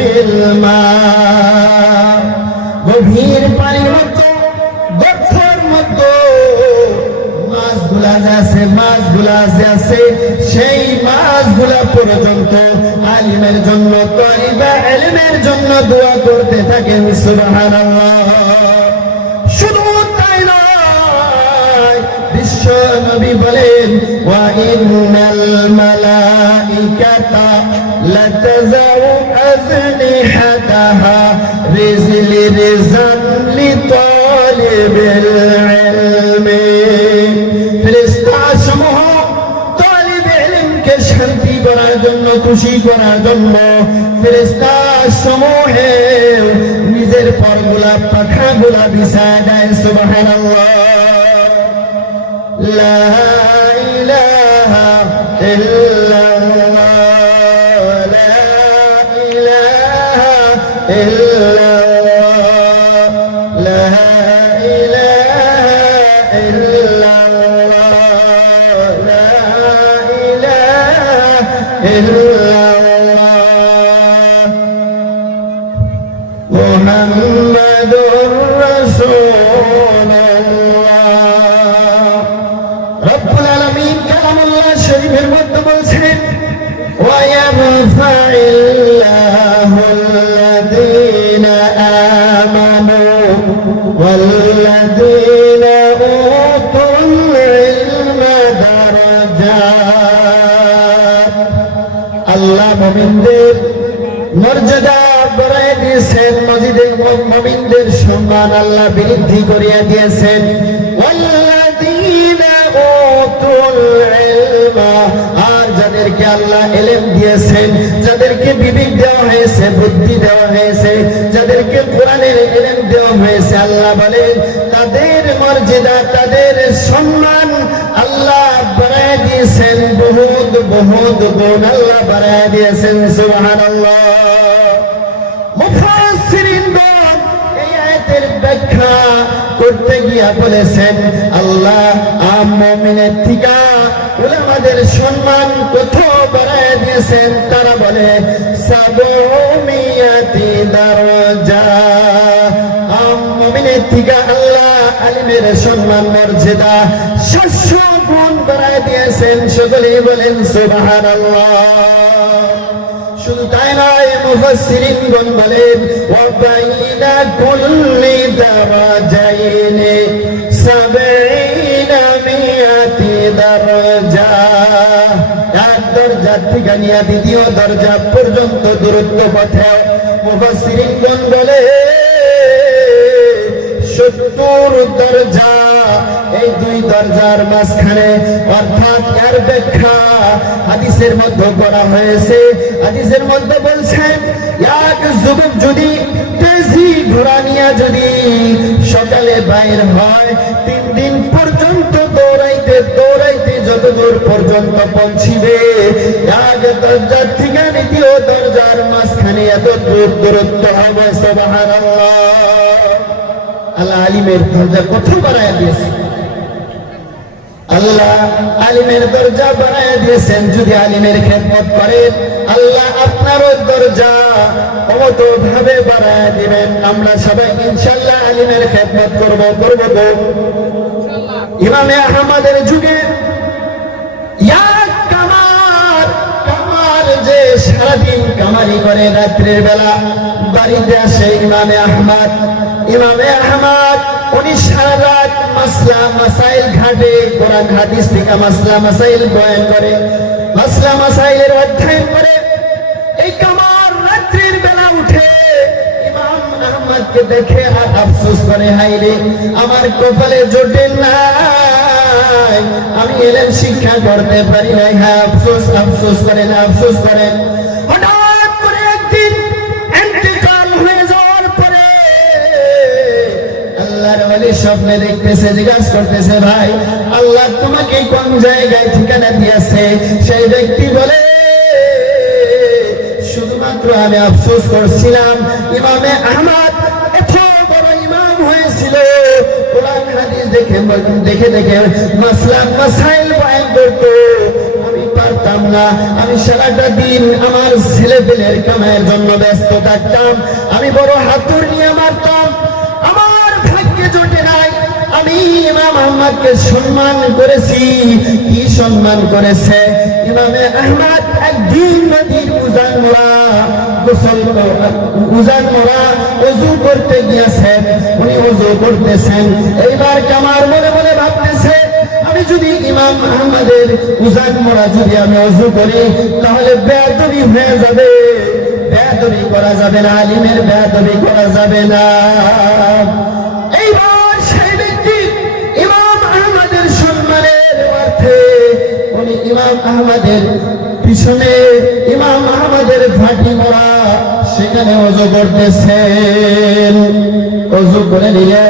Feel মা, গভীর পানির মতো, গর্তের মতো, মাছগুলা যাচ্ছে মাছগুলা যাচ্ছে সেই মাছগুলা পর্যন্ত আলিমের জন্য তৈবা এলিমের জন্য দোয়া করতে থাকে সুবহানাল্লাহ। নবী বলেন, ওয়া ইন্নাল মালাইকাতা লাতাজাউ আজনিহাতাহা রিজলি রিজান লিতালিবিল ইলমি। ফেরেশতা সমূহ তালিবে ইলমকে শান্তি করার জন্য, খুশি করার জন্য ফেরেশতা সমূহে নিজের পরগুলা পাখাগুলা বিছায় দেয়, সুবহানাল্লাহ। إلا والذين أوتوا العلم درجات আল্লাহ মুমিনদের মর্যাদা বাড়ায় দিয়েছেন মসজিদের মুমিনদের সম্মান আল্লাহ বৃদ্ধি করিয়া দিয়েছেন আল্লাহ এলেম দিয়েছেন, যাদেরকে বিবেক দেওয়া হয়েছে, বুদ্ধি দেওয়া হয়েছে, যাদেরকে কোরআনের এলেম দেওয়া হয়েছে, আল্লাহ বলেন, তাদের মর্যাদা, তাদের সম্মান আল্লাহ বাড়ায় দিয়েছেন, বহুত বহুত গুণ আল্লাহ বাড়ায় দিয়েছেন আয়াতের ব্যাখ্যা করতে গিয়া বলেছেন, আল্লাহ আম মুমিনের থেকে উলামাদের সম্মান কত বাড়ায় দিয়েছেন? তারা বলে সাবমিয়াতি দারজা আম মুমিনের থেকে আল্লাহ আলিমের সম্মান, মর্যাদা শস্য গুণ বাড়ায় দিয়েছেন। সকলেই বলেন, সুবহানাল্লাহ। শুধু তাই নয়, মুফাসসিরিনগণ বলেন, ওয়া বাইনা কুল্লি দারাজাইনি দ্বিতীয় দরজা পর্যন্ত দূরত্ব পথে। বলে? সত্তর দরজা। এই দুই দরজার মাঝখানে অর্থাৎ এর ব্যাখ্যা হাদিসের মধ্যে করা হয়েছে। হাদিসের মধ্যে বলছেন এক যুবক যদি তেজি ঘোড়া নিয়ে যদি সকালে বাইর হয়, তিন দিন যত পর্যন্ত পৌঁছিবে। দরজার মাঝখানে এত দূর দূরত্ব হবে আল্লাহ আলিমের দরজা কত দিয়েছে। আল্লাহ আলিমের দরজা বাড়ায় দিয়েছেন, যদি আলিমের খেদমত করেন, আল্লাহ আপনারও দরজা অমত ভাবে বাড়ায় দিবেন। আমরা সবাই ইনশাল্লাহ আলিমের খেদমত করব, করব তো ইমামে আহমদের যুগে ইয়া করে মাসাইলের অধ্যয়ন করে কামার বেলা উঠে ইমাম দেখে আর আফসোস করে হাইরে আমার কপালে জোটে নাই। আমি এলেম শিক্ষা করতে পারি নাই। হ্যাঁ আফসোস আফসোস করেন আফসোস করেন। স্বপ্নে দেখতেছে করতেছে, ভাই, আল্লাহ তোমাকে কোন জায়গায় ঠিকানা দিয়েছে? সেই ব্যক্তি বলে, শুধুমাত্র আমি আফসোস করছিলাম। ইমামে আহমদ এত বড় ইমাম হয়েছিল। দেখে দেখে দেখে মাসলা মাসাইল বয়ান করতো। আমি পারতাম না, আমি সারাটা দিন আমার ছেলে পেলের কামাইয়ের জন্য ব্যস্ত থাকতাম। আমি বড় হাতুর নিয়ে মারতাম। আমার ভাগ্যে জোটে নাই। আমি ইমাম সম্মান করেছি। কি সম্মান করেছে? ইমামে আহমদ একদিন নদীর উজান মোড়া গোসল উজান মোড়া অজু করতে গিয়েছেন, উনি অজু করতেছেন। এইবার কামার মনে মনে ভাবতেছে, আমি যদি ইমাম আহমদের উজান মোড়া যদি আমি অজু করি, তাহলে বেয়াদবি হয়ে যাবে। বেয়াদবি করা যাবে না, আলিমের বেয়াদবি করা যাবে না। এইবার ইমাম আহমদের পিছনে, ইমাম আহমদের সেখানে অজু করতেছেন। অজু করে নিয়ে,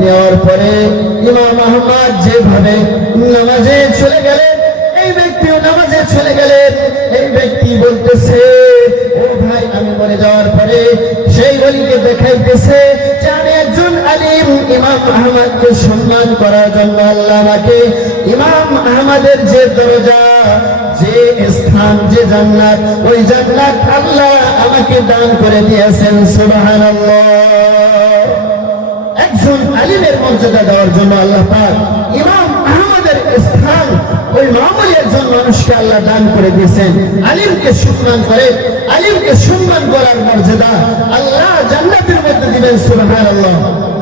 নেওয়ার পরে ইমাম আহমদ যেভাবে নামাজে চলে গেলেন, এই ব্যক্তিও নামাজে চলে গেলেন। এই ব্যক্তি বলতেছে, ও ভাই, আমি মরে যাওয়ার পরে সেই গলিকে দেখাইতেছে আলিম ইমাম আহমদকে সম্মান করার জন্য আল্লাহ আমাকে ইমাম আহমদের যে দরজা, যে স্থান, যে জান্নাত, ওই জান্নাত আল্লাহ আমাকে দান করে দিয়েছেন, সুবহানাল্লাহ। একজন আলিমের মর্যাদা দেওয়ার জন্য আল্লাহ পাক ইমাম আহমদের স্থান, ওই মামুলি একজন মানুষকে আল্লাহ দান করে দিয়েছেন। আলিমকে সম্মান করে, আলিমকে সম্মান করার মর্যাদা আল্লাহ জান্নাতের মধ্যে দিবেন, সুবহানাল্লাহ। হযরত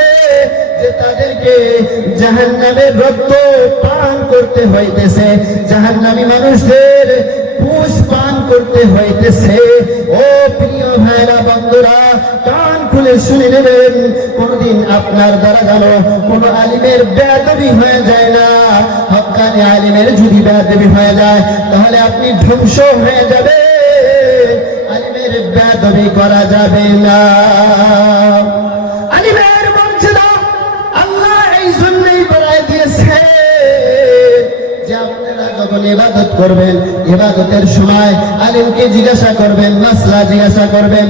তাদেরকে জাহান্নামের রক্ত পান করতে হইতেছে। জাহান্নামী মানুষদের পুষ পান করতে হইতেছে। ও প্রিয় ভাইরা, বন্ধুরা, কান খুলে শুনে নেবেন, কোনদিন আপনার দ্বারা জানো কোন আলিমের বেয়াদবি হয়ে যায় না। হকানি আলিমের যদি বেয়াদবি হয়ে যায়, তাহলে আপনি ধ্বংস হয়ে যাবে। আলিমের বেয়াদবি করা যাবে না। ইবাদত করবেন ইবাদতের সময় আলিমকে জিজ্ঞাসা করবেন মাসলা জিজ্ঞাসা করবেন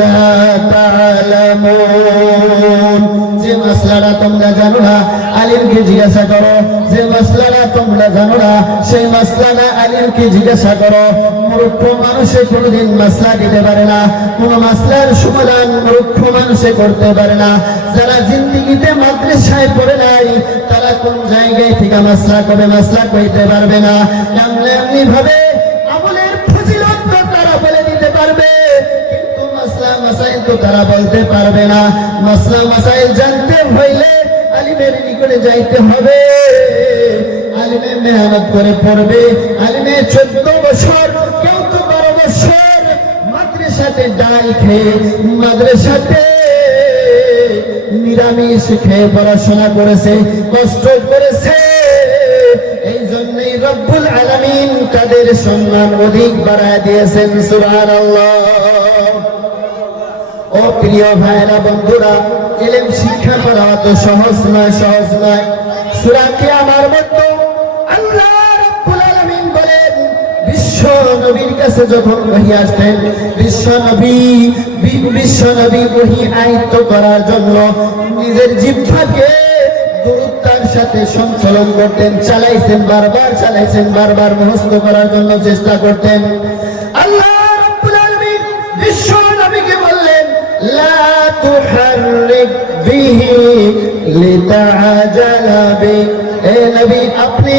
লা যে মাসলাটা তোমরা জানো না, আলিমকে জিজ্ঞাসা করো। যে মাসলাটা তোমরা জানো না, সেই মাসলাটা আলিমকে জিজ্ঞাসা করো। মূর্খ মানুষে কোনোদিন মাসলা দিতে পারে না। কোন মাসলার সমাধান মূর্খ মানুষে করতে পারে না। যারা জিন্দিগিতে মাদ্রাসায় পড়ে নাই, তারা কোন জায়গায় থেকে মাসলা করে মাসলা কইতে পারবে না। আমলের ফজিলত তো তারা বলে দিতে পারবে, কিন্তু মাসলা মাসাইল তো তারা বলতে পারবে না। মাসলা মাসাইল জানতে হইলে আলিমের নিকটে যাইতে হবে। আলিমে মেহনত করে পড়বে। আলিমে চোদ্দ বছর কেউ তো বারো বছর মাদ্রাসাতে ডাল খেয়ে মাদ্রাসাতে নিরামিষ খেয়ে পড়াশোনা করেছে, কষ্ট করেছে। তাদের সম্মান অধিক বাড়ায় দিয়েছেন, সুবহানাল্লাহ। ও প্রিয় ভাইরা বন্ধুরা, এলেম শিক্ষা করা অত সহজ নয় সহজ নয়। সুরাকে আমার বলেন, বিশ্ব নবীর কাছে যখন বহি আসতেন বিশ্ব নবী বিশ্ব নবী বহি আয়ত্ত করার জন্য নিজের জিহ্বাকে করার জন্য আপনি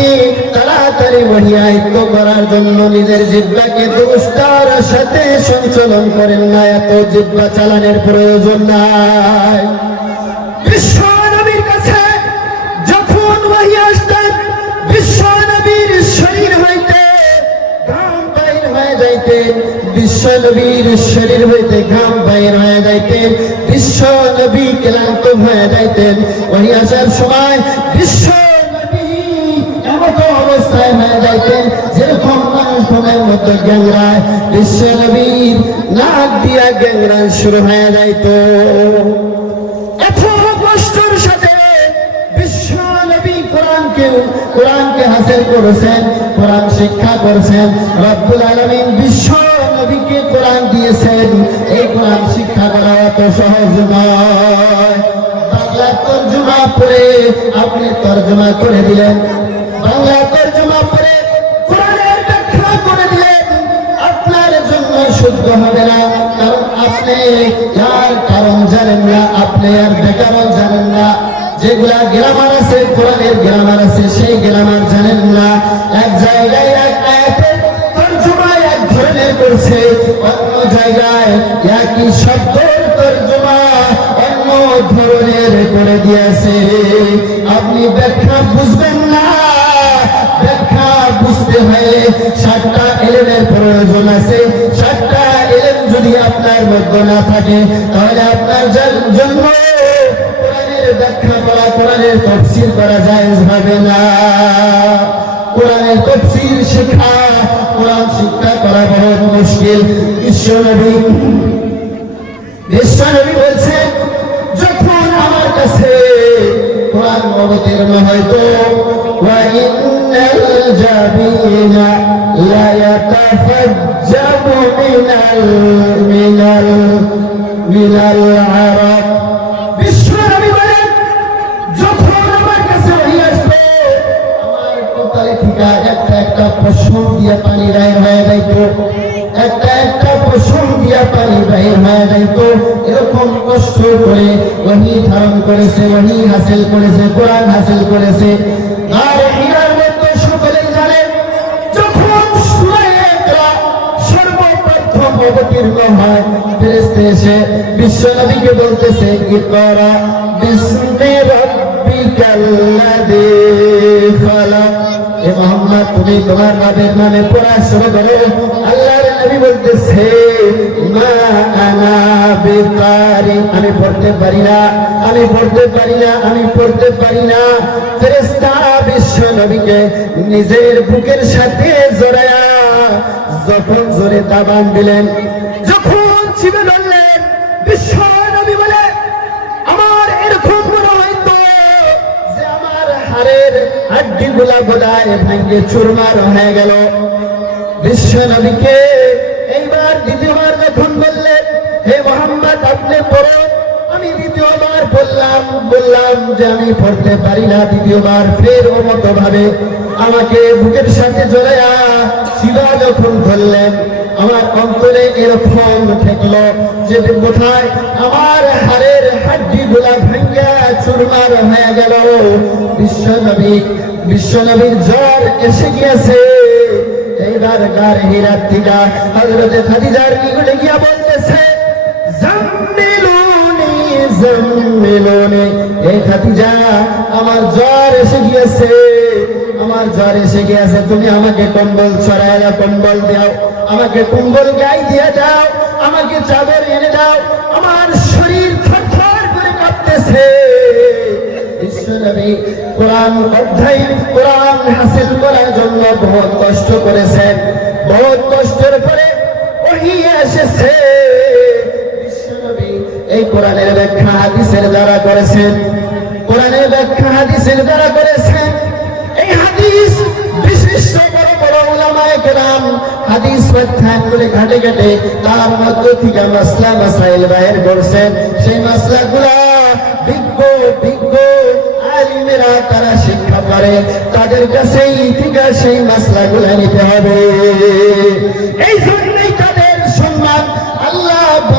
তাড়াতাড়ি আয়ত্ত করার জন্য নিজের জিব্বাকে দুষ্টার সাথে সঞ্চালন করেন না, এত জিব্বা চালানের প্রয়োজন নাই। বিশ্ব বিশ্ব নবীর শরীর হইতে ঘাম বাইর হয়ে যাইতেন, বিশ্ব নবী ক্লান্ত হয়ে যাইতেন। ওই আসার সময় বিশ্ব অবস্থায় হয়ে যাইতেন, যেরকম মানুষ মতো গ্যাংরায় বিশ্ব নবীর নাক দিয়া গ্যাংরান শুরু হয়ে যাইতো। কোরআনকে হাসিল করেছেন, কোরআন শিক্ষা করেছেন আলমিন বিশ্ব নবীকে কোরআন দিয়েছেন। এই কোরআন শিক্ষা করা অত সহজ নয়। আপনি তর্জমা করে দিলেন। তর্জমা করে দিলেন। আপনার জন্য শুদ্ধ না, কারণ আপনি আর বেকারণ জানেন যেগুলা গ্রামার আছে, কোরআনের গ্রামার আছে, সেই গ্রামার জানেন না এক জায়গায় এক এক ধরনের করছে, অন্য জায়গায় একই তর্জমা অন্য ধরনের করে দিয়েছে। আপনি ব্যাখ্যা বুঝবেন না, ব্যাখ্যা বুঝতে হলে সাতটা এলেমের প্রয়োজন আছে। সাতটা এলেম যদি আপনার মধ্যে না থাকে, তাহলে আপনার জন- জন্য কোরআনের ব্যাখ্যা করা কোরআনের তফসিল করা যায় হবে না কোরআনের তফসিল শেখা কোরআন শিক্ষা করা বড় মুশকিল বিশ্বনবী বিশ্বনবী বলছেন যখন আমার কাছে কোরআন অবতীর্ণ হয়তো وإن الجبين لا يتفجر من ال من ال من العرق হাসিল করেছে কোরআন হাসিল করেছে। বলতেছে তুমি তোমার নামে পড়া শুরু করো আল্লাহর নবী বলতেছে বিকারি। আমি পড়তে পারি না, আমি পড়তে পারি না, আমি পড়তে পারি না। বিশ্ব নবীকে নিজের বুকের সাথে জড়ায়া যখন জোরে দাবান দিলেন, যখন ছিবে ধরলেন, বিশ্ব নবী বলে, আমার এরকম মনে হইতো যে আমার হাড়ের হাড্ডি গুলা গোলায় ভেঙে চুরমার হয়ে গেল। বিশ্ব নবীকে আপনি পড়ুন আমি দ্বিতীয়বার বললাম বললাম যে আমি পড়তে পারি না দ্বিতীয়বার। ফের ও মতো ভাবে আমাকে বুকের সাথে জড়াইয়া শিবা যখন ধরলেন, আমার অন্তরে এরকম ঠেকলো যে কোথায় আমার হাড়ের হাড্ডি গুলা ভাঙ্গা চুরমার হয়ে গেল। বিশ্বনবী বিশ্বনবীর জ্বর এসে গিয়েছে। এইবার গার থিকা হজরতে খাদিজার নিকটে গিয়া বলতেছে জাম্মিলুনি এই খাদিজা, আমার জ্বর এসে গিয়েছে। আমার জ্বর এসে গিয়েছে, তুমি আমাকে কম্বল ছড়াইয়া কম্বল দাও। আমাকে কম্বল গাই দিয়ে দাও, আমাকে চাদর এনে দাও। আমার শরীর থরথর করে কাঁপতেছে। বিশ্বনবী কোরআন কোরআন হাসিল করার জন্য কষ্ট কষ্টের পরে ওহি এসেছে। এই কোরআনের ব্যাখ্যা হাদিসের দ্বারা করেছেন। কোরআনের ব্যাখ্যা হাদিসের দ্বারা করেছেন। এই হাদিস বিশিষ্ট বড় বড় উলামায়ে কেরাম হাদিস অধ্যয়ন করে ঘাটে ঘাটে তার মধ্য থেকে মাসলা মাসাইল বাইর করছেন। সেই মাসলাগুলা বিজ্ঞ বিজ্ঞ আলিমেরা তারা শিক্ষা করে তাদের কাছে ইতিহাস সেই মাসলাগুলা নিতে হবে। এই আল্লাহ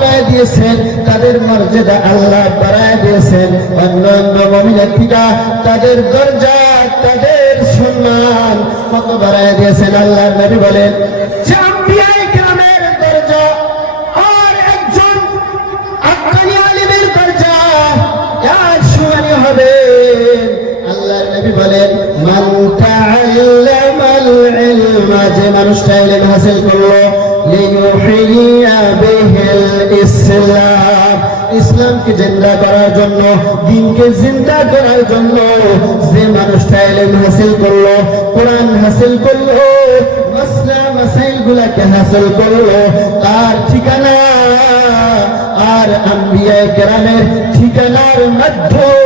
বাড়ায় দিয়েছেন, তাদের মর্যাদা আল্লাহ বাড়ায় দিয়েছেন। তাদের দরজা, তাদের সম্মান কত বাড়ায় দিয়েছেন আল্লাহর নবী বলেন। যে মান মানুষটা ইলম হাসিল করল ইসলামকে জিন্দা করার জন্য, দিনকে জিন্দা করার জন্য যে মানুষটা হাসিল করল, কোরআন হাসিল করল, মাসলা মাসাইল গুলাকে হাসিল করল, তার ঠিকানা আর আম্বিয়া কেরামের ঠিকানার মধ্যে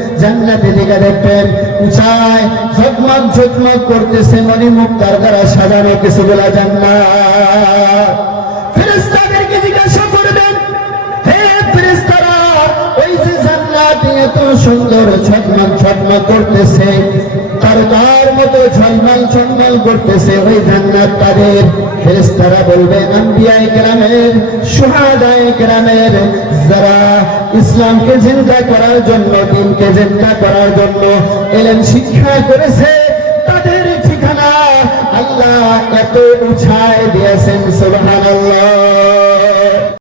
জান্নাতে দিকে দেখবেন। উঁচায়, ঝকমক ঝকমক করতেছে মনি মুক্তার দ্বারা সাজানো কিছুগুলা জান্নাত। ফেরেশতাদেরকে জিজ্ঞাসা করবেন, হে ফেরেশতারা, ওই যে জান্নাত এত সুন্দর ঝকমক ঝকমক করতেছে তার তার মতো ঝলমল ঝলমল করতেছে ওই জান্নাত তাদের। ফেরেশতারা বলবে, আম্বিয়ায়ে কেরামের সুহাদায়ে কেরামের, যারা ইসলামকে জিন্দা করার জন্য, দিনকে জিন্দা করার জন্য এলেন, শিক্ষা করেছে, তাদের ঠিকানা আল্লাহ এত উঠায় দিয়েছেন, সুবহানাল্লাহ।